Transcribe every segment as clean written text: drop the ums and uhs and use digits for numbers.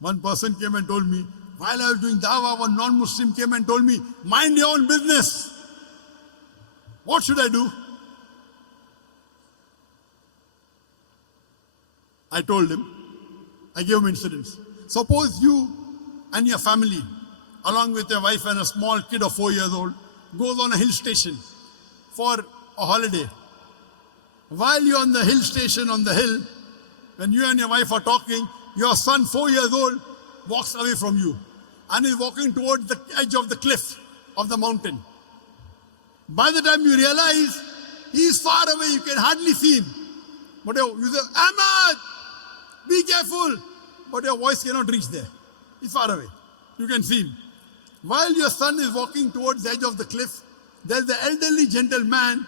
One person came and told me, while I was doing Dawah, one non-Muslim came and told me, mind your own business. What should I do? I told him, I gave him incidents. Suppose you and your family, along with your wife and a small kid of 4 years old, goes on a hill station for a holiday. While you're on the hill station, on the hill, when you and your wife are talking, your son, 4 years old, walks away from you and is walking towards the edge of the cliff of the mountain. By the time you realize, he is far away, you can hardly see him. But you say, Ahmad, be careful. But your voice cannot reach there. He's far away. You can see him. While your son is walking towards the edge of the cliff, there's the elderly gentleman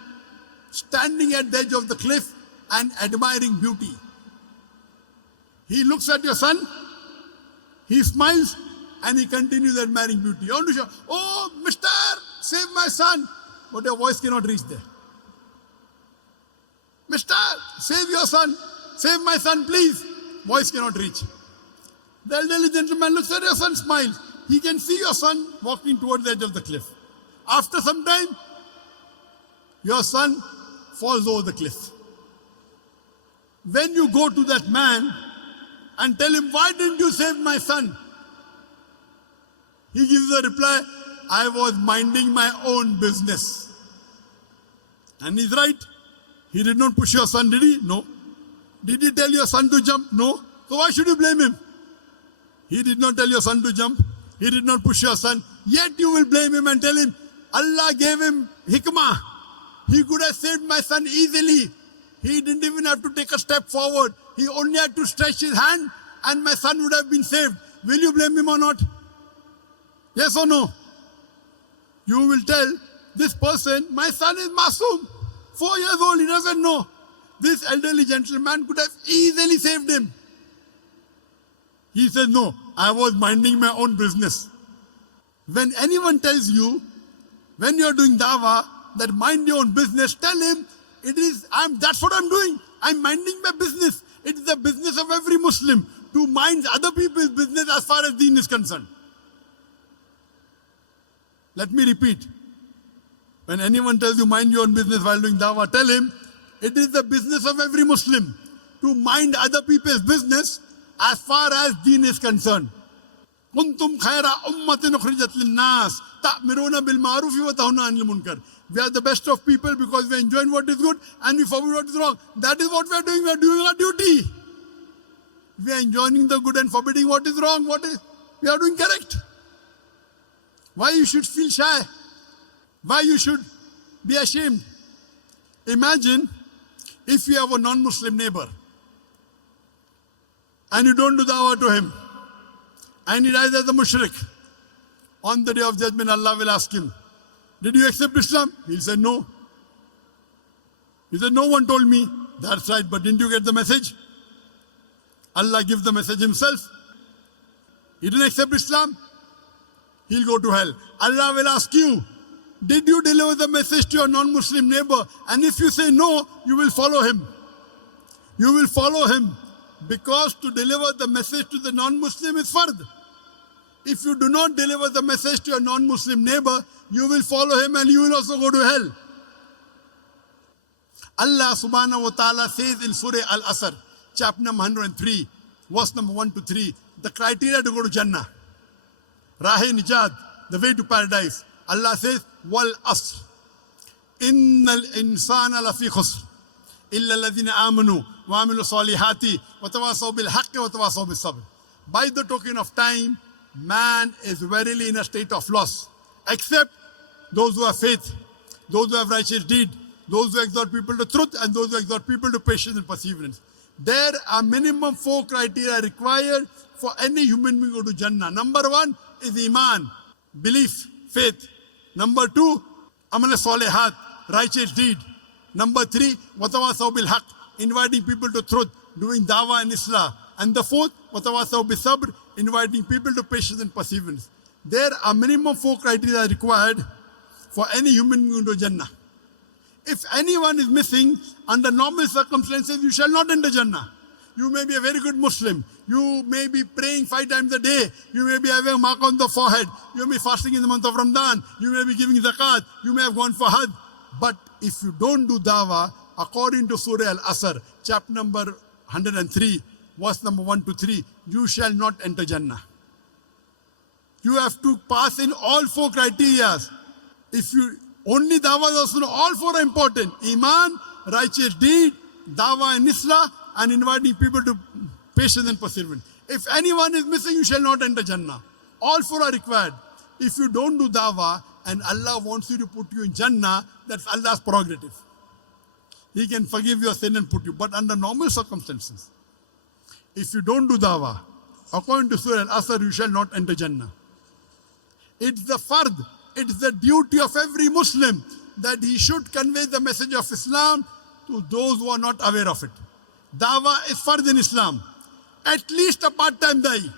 standing at the edge of the cliff and admiring beauty. He looks at your son, he smiles, and he continues admiring beauty. You want to show, oh, mister, save my son. But your voice cannot reach there. Mister, save your son. Save my son, please. Voice cannot reach. The elderly gentleman looks at your son, smiles. He can see your son walking towards the edge of the cliff. After some time, your son falls over the cliff. When you go to that man and tell him, why didn't you save my son? He gives the reply, I was minding my own business. And he's right. He did not push your son, did he? No. Did he tell your son to jump? No. So why should you blame him? He did not tell your son to jump. He did not push your son. Yet you will blame him and tell him, Allah gave him hikmah. He could have saved my son easily. He didn't even have to take a step forward. He only had to stretch his hand and my son would have been saved. Will you blame him or not? Yes or no? You will tell this person, my son is masoom. 4 years old, he doesn't know. This elderly gentleman could have easily saved him. He says, no, I was minding my own business. When anyone tells you, when you're doing dawah, that mind your own business, tell him, that's what I'm doing. I'm minding my business. It is the business of every Muslim to mind other people's business as far as deen is concerned. Let me repeat. When anyone tells you mind your own business while doing dawah, tell him, it is the business of every Muslim to mind other people's business as far as deen is concerned. كنتم خير أمة أخرجت للناس تأمرون بالمعروف وتنهون عن المنكر. We are the best of people because we enjoy what is good and we forbid what is wrong. That is what we are doing. We are doing our duty. We are enjoying the good and forbidding what is wrong. We are doing correct. Why you should feel shy? Why you should be ashamed? Imagine if you have a non-Muslim neighbor and you don't do dawah to him and he dies as a mushrik. On the day of judgment, Allah will ask him, did you accept Islam? He'll say, no. He said, no one told me. That's right, but didn't you get the message? Allah gives the message himself. He didn't accept Islam. He'll go to hell. Allah will ask you, did you deliver the message to your non-Muslim neighbor? And if you say no, you will follow him. You will follow him because to deliver the message to the non-Muslim is fard. If you do not deliver the message to your non-Muslim neighbor, you will follow him and you will also go to hell. Allah subhanahu wa ta'ala says in Surah Al-Asr, chapter number 103, verse number 1 to 3, the criteria to go to Jannah. Rahe Nijat, the way to paradise. Allah says, Wal Asr. Innal insana lafi khusr. Illa alladhina amanu wa amilu salihati wa tawasaw bil haqqi wa tawasaw bis sabr. By the token of time, man is verily in a state of loss. Except those who have faith, those who have righteous deed, those who exhort people to truth, and those who exhort people to patience and perseverance. There are minimum 4 criteria required for any human being to go to Jannah. Number 1 is Iman, belief, faith. Number 2, Amal Salihat, righteous deed. Number 3, Watawasaw bil Haq, inviting people to truth, doing dawah and islah. And the 4th, Watawasaw bil Sabr, inviting people to patience and perseverance. There are minimum 4 criteria required for any human being to Jannah. If anyone is missing, under normal circumstances, you shall not enter Jannah. You may be a very good Muslim. You may be praying 5 times a day. You may be having a mark on the forehead. You may be fasting in the month of Ramadan. You may be giving zakat. You may have gone for Hajj. But if you don't do dawah, according to Surah Al-Asr, chapter number 103, verse number 1 to 3, you shall not enter Jannah. You have to pass in all 4 criteria. If you only dawah is also, all 4 are important. Iman, righteous deed, dawah and islah, and inviting people to patience and perseverance. If anyone is missing, you shall not enter Jannah. All 4 are required. If you don't do dawah and Allah wants you to put you in Jannah, that's Allah's prerogative. He can forgive your sin and put you. But under normal circumstances, if you don't do dawah, according to Surah Al-Asr, you shall not enter Jannah. It's the fard, it's the duty of every Muslim that he should convey the message of Islam to those who are not aware of it. Dawah is fard in Islam. At least a part-time da'i.